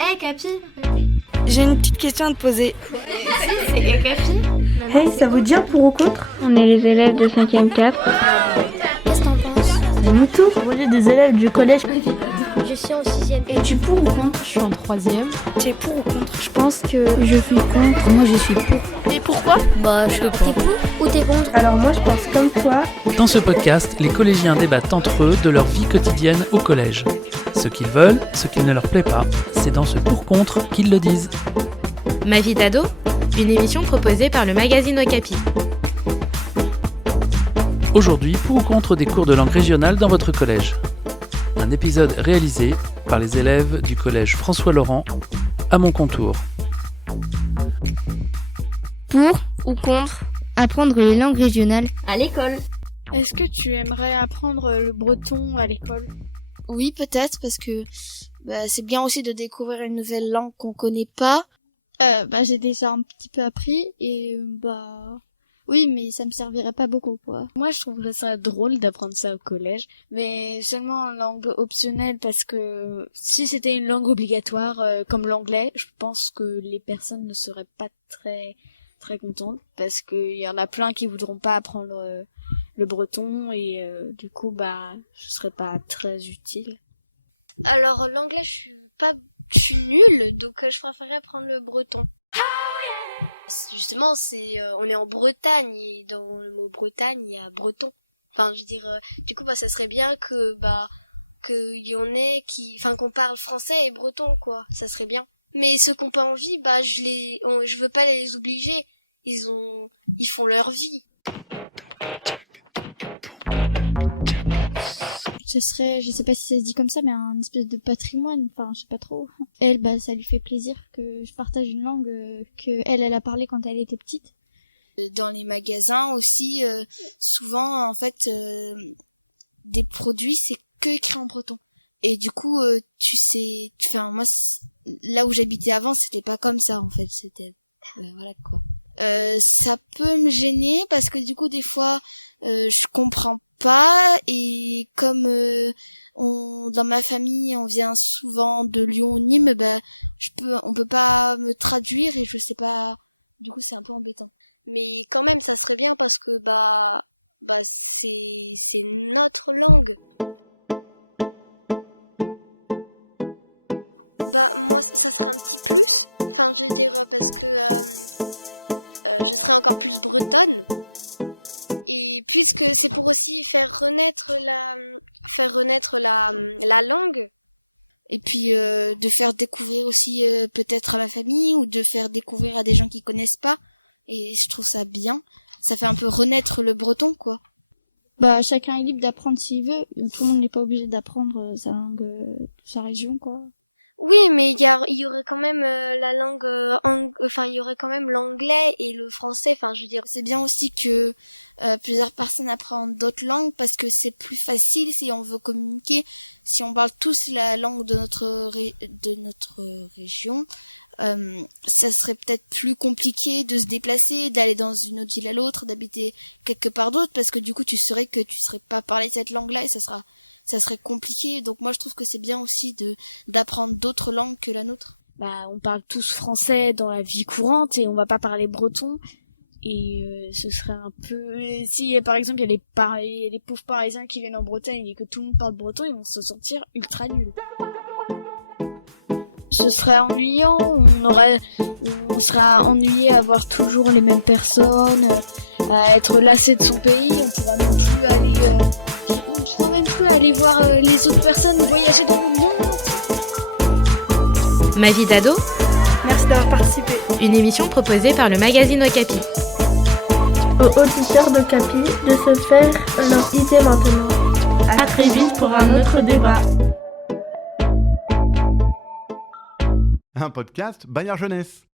Hey Capi, J'ai une petite question à te poser. c'est Capi. Hey, ça vous dit un pour ou contre? On est les élèves de 5e 4. Qu'est-ce que t'en penses? Nous tous, on est des élèves du collège. Je suis en 6e. Et tu pour ou contre? Je suis en 3e. Tu es pour ou contre? Je pense que je suis contre. Moi, je suis pour. Et pourquoi? Bah, je sais pas. Ou t'es contre? Alors moi je pense comme toi. Dans ce podcast, les collégiens débattent entre eux de leur vie quotidienne au collège. Ce qu'ils veulent, ce qui ne leur plaît pas, c'est dans ce pour-contre qu'ils le disent. Ma vie d'ado, une émission proposée par le magazine Okapi. Aujourd'hui, pour ou contre des cours de langue régionale dans votre collège. Un épisode réalisé par les élèves du collège François-Laurent à Moncontour. Pour ou contre apprendre les langues régionales À l'école. Est-ce que tu aimerais apprendre le breton à l'école? Oui, peut-être, parce que c'est bien aussi de découvrir une nouvelle langue qu'on connaît pas. J'ai déjà un petit peu appris et oui, mais ça me servirait pas beaucoup, quoi. Moi, je trouverais ça drôle d'apprendre ça au collège, mais seulement en langue optionnelle, parce que si c'était une langue obligatoire, comme l'anglais, je pense que les personnes ne seraient pas très contentes, parce qu'il y en a plein qui voudront pas apprendre le breton, et du coup, ce serait pas très utile. Alors, l'anglais, je suis nulle, donc je préférerais apprendre le breton. Justement, on est en Bretagne, et dans le mot Bretagne, il y a breton. Enfin, je veux dire, du coup, ça serait bien qu'il y en ait qu'on parle français et breton, quoi. Ça serait bien. Mais ceux qui n'ont pas envie, je veux pas les obliger. Ils font leur vie. Ce serait, je sais pas si ça se dit comme ça, mais un espèce de patrimoine, enfin, je sais pas trop. Elle, ça lui fait plaisir que je partage une langue que elle a parlé quand elle était petite. Dans les magasins aussi, souvent, en fait, des produits, c'est que écrit en breton. Et du coup, moi, là où j'habitais avant, c'était pas comme ça, en fait. C'était, voilà, quoi. Ça peut me gêner parce que du coup, des fois, je comprends pas, et comme dans ma famille on vient souvent de Lyon ou Nîmes, on peut pas me traduire et je sais pas, du coup c'est un peu embêtant. Mais quand même, ça serait bien parce que c'est notre langue. Moi ça serait un petit plus. Enfin, je veux dire, parce que je serais encore plus bretonne. Et puisque c'est pour aussi faire renaître la langue. Et puis de faire découvrir aussi peut-être à ma famille, ou de faire découvrir à des gens qui connaissent pas. Et je trouve ça bien. Ça fait un peu renaître le breton, quoi. Chacun est libre d'apprendre s'il veut. Tout le monde n'est pas obligé d'apprendre sa langue, sa région, quoi. Oui, mais il y aurait quand même la langue, il y aurait quand même l'anglais et le français. Enfin, je veux dire, c'est bien aussi que plusieurs personnes apprennent d'autres langues, parce que c'est plus facile si on veut communiquer. Si on parle tous la langue de notre région, ça serait peut-être plus compliqué de se déplacer, d'aller dans une autre ville à l'autre, d'habiter quelque part d'autre, parce que du coup tu saurais que tu serais pas parler cette langue-là et ça serait compliqué. Donc moi je trouve que c'est bien aussi d'apprendre d'autres langues que la nôtre. On parle tous français dans la vie courante et on va pas parler breton, et ce serait un peu, si par exemple il y a les pauvres Parisiens qui viennent en Bretagne et que tout le monde parle breton, ils vont se sentir ultra nuls. Ce serait ennuyant, on sera ennuyé à voir toujours les mêmes personnes, à être lassé de son pays. On pourra même plus aller voir les autres personnes, voyager dans le monde entier. Ma vie d'ado, Merci d'avoir participé. une émission proposée par le magazine Okapi. Aux auditeurs d'Okapi de se faire leur idée maintenant. À très vite pour un autre débat. Un podcast Bayard Jeunesse.